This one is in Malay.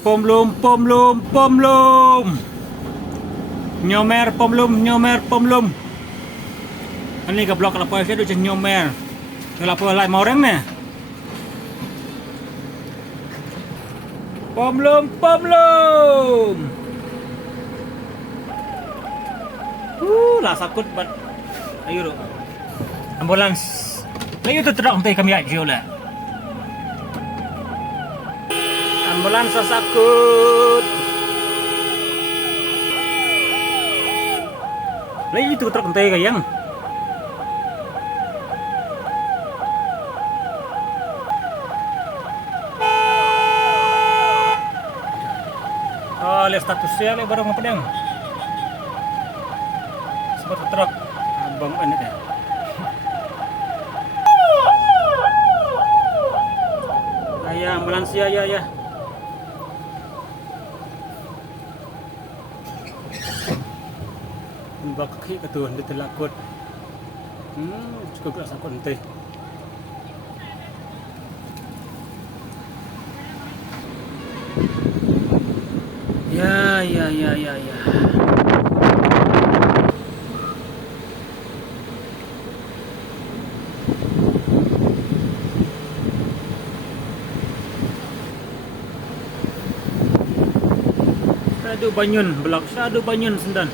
Pomlum, pomlum, pomlum. Nyomer, pomlum, nyomer, pomlum. Ini ke blok lapor saya tu nyomer. Kalau lapor lain mau orang ni. Pomlum, pomlum. Lah sakut bat. Ayo tu. Ambulans. Ayo tu terak untuk kami aja lah. Ambulans sakut. Lagi itu truk entah kayang. Oh, lihat statusnya le barang apa deng. Sebab truk abang ini deh. Ayah ambulans ya. Bak kaki ketuan dia telakut. Cukup tak sakut nanti. Ya. Sadu Banyun, blok Sadu Banyun Sendan.